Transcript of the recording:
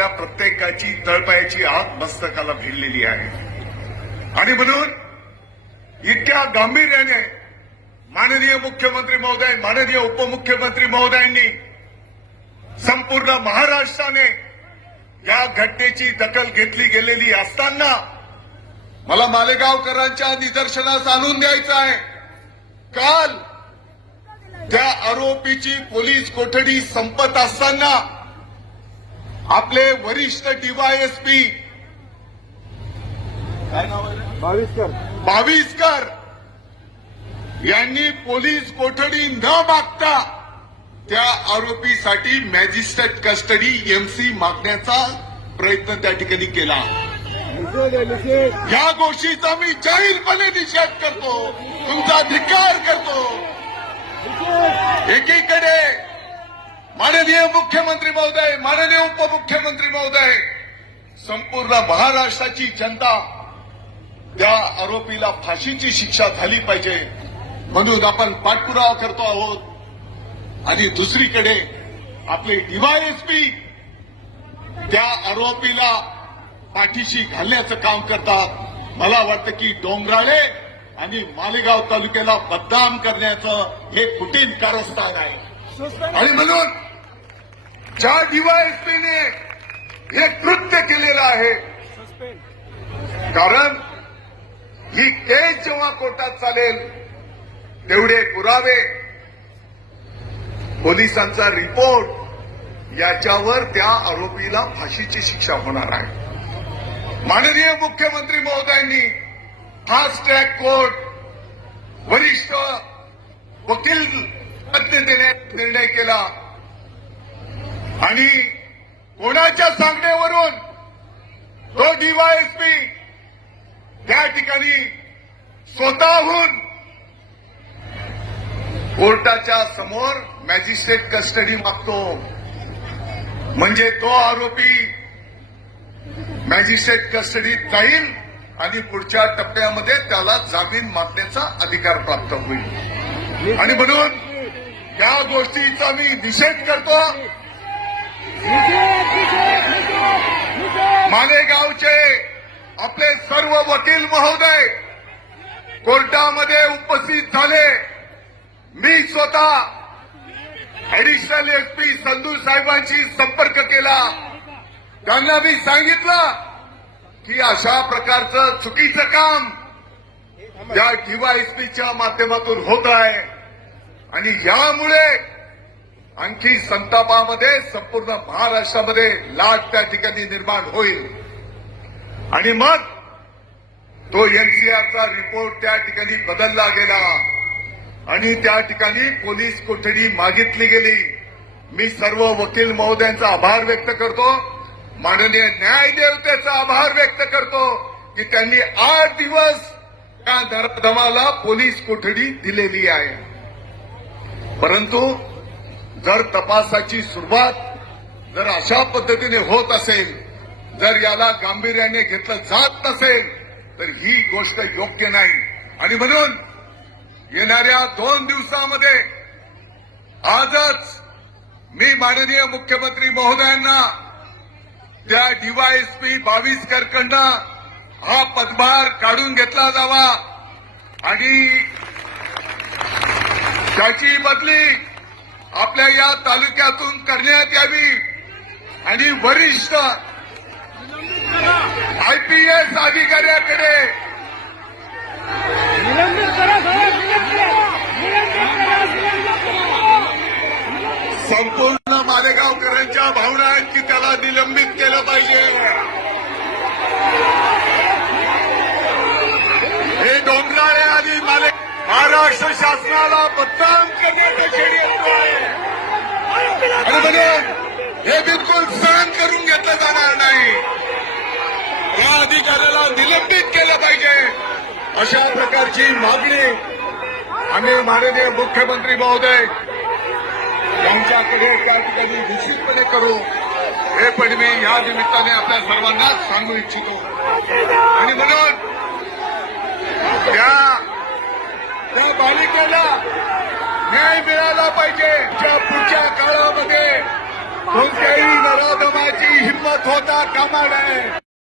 आपल्या प्रत्येकाची तळपायाची आग मस्तकाला भिडलेली आहे. आणि म्हणून इतक्या गांभीर्याने माननीय मुख्यमंत्री महोदय माननीय उपमुख्यमंत्री महोदयांनी संपूर्ण महाराष्ट्राने या घटनेची दखल घेतली गेलेली असताना मला मालेगावकरांच्या निदर्शनास आणून द्यायचं आहे. काल त्या आरोपीची पोलीस कोठडी संपत असताना आपले वरिष्ठ डीवायएसपी बावीसकर. भाविस्कर यांनी पोलीस कोठडी न मागता त्या आरोपीसाठी मॅजिस्ट्रेट कस्टडी एमसी मागण्याचा प्रयत्न त्या ठिकाणी केला. या गोष्टीचा मी जाहीरपणे निषेध करतो. तुमचा धिक्कार करतो. एकीकडे माननीय मुख्यमंत्री महोदय माननीय उपमुख्यमंत्री महोदय संपूर्ण महाराष्ट्राची जनता त्या आरोपीला फाशीची शिक्षा झाली पाहिजे म्हणून आपण पाठपुरावा करतो आहोत. आणि दुसरीकडे आपले डीवायएसपी त्या आरोपीला पाठीशी घालण्याचं काम करतात. मला वाटतं की डोंगराळे आणि मालेगाव तालुक्याला बदनाम करण्याचं हे कुटील कारस्थान आहे. आणि म्हणून ज्या डीवायएसपीने हे कृत्य केलेलं आहे कारण ही केस जेव्हा कोर्टात चालेल तेवढे पुरावे पोलिसांचा रिपोर्ट याच्यावर त्या आरोपीला फाशीची शिक्षा होणार आहे. माननीय मुख्यमंत्री महोदयांनी फास्ट ट्रॅक कोर्ट वरिष्ठ वकील पद्धतीने निर्णय केला. आणि कोणाच्या सांगण्यावरून तो डीवायएसपी त्या ठिकाणी स्वतःहून कोर्टाच्या समोर मॅजिस्ट्रेट कस्टडी मागतो. म्हणजे तो आरोपी मॅजिस्ट्रेट कस्टडीत जाईल आणि पुढच्या टप्प्यामध्ये त्याला जामीन मागण्याचा अधिकार प्राप्त होईल. आणि म्हणून या गोष्टीचा मी निषेध करतो. मालेगावचे आपले सर्व वकील महोदय कोर्टामध्ये उपस्थित झाले. मी स्वतः ऍडिशनल एसपी संधू साहेबांशी संपर्क केला. त्यांना मी सांगितलं की अशा प्रकारचं चुकीचं काम या डीवायएसपीच्या माध्यमातून होत आहे. आणि यामुळे आणखी संतापामध्ये संपूर्ण महाराष्ट्रामध्ये लाट त्या ठिकाणी निर्माण होईल. आणि मग तो एनसीआरचा रिपोर्ट त्या ठिकाणी बदलला गेला. आणि त्या ठिकाणी पोलीस कोठडी मागितली गेली. मी सर्व वकील महोदयांचा आभार व्यक्त करतो. माननीय न्यायदेवतेचा आभार व्यक्त करतो की त्यांनी आठ दिवस त्या धर्मधमाला पोलीस कोठडी दिलेली आहे. परंतु जर तपासाची सुरुवात जर अशा पद्धतीने होत असेल जर याला गांभीर्याने घेतलं जात नसेल तर ही गोष्ट योग्य नाही. आणि म्हणून येणाऱ्या दोन दिवसामध्ये आजच मी माननीय मुख्यमंत्री महोदयांना त्या डीवायएसपी बावीसकरकडनं हा पदभार काढून घेतला जावा आणि त्याची बदली आपल्या या तालुक्यातून करण्यात यावी. आणि वरिष्ठ आयपीएस अधिकाऱ्याकडे संपूर्ण मालेगावकरांच्या भावना आहेत की त्याला निलंबित केलं पाहिजे. हे डोंगराळे आणि माले महाराष्ट्र शासनाला बदनाम करण्याचं षडयंत्र आहे आणि म्हणून हे बिलकुल सहन करून घेतलं जाणार नाही. या अधिकाऱ्याला निलंबित केलं पाहिजे. अशा प्रकारची मागणी आम्ही माननीय मुख्यमंत्री महोदय यांच्याकडे त्या ठिकाणी निश्चितपणे करू. हे पण मी या निमित्ताने आपल्या सर्वांना सांगू इच्छितो. आणि म्हणून त्या बालिकेला न्याय मिळाला पाहिजे. ज्या पुढच्या काळामध्ये कोणत्याही नराधमाची हिंमत होता कामा नये.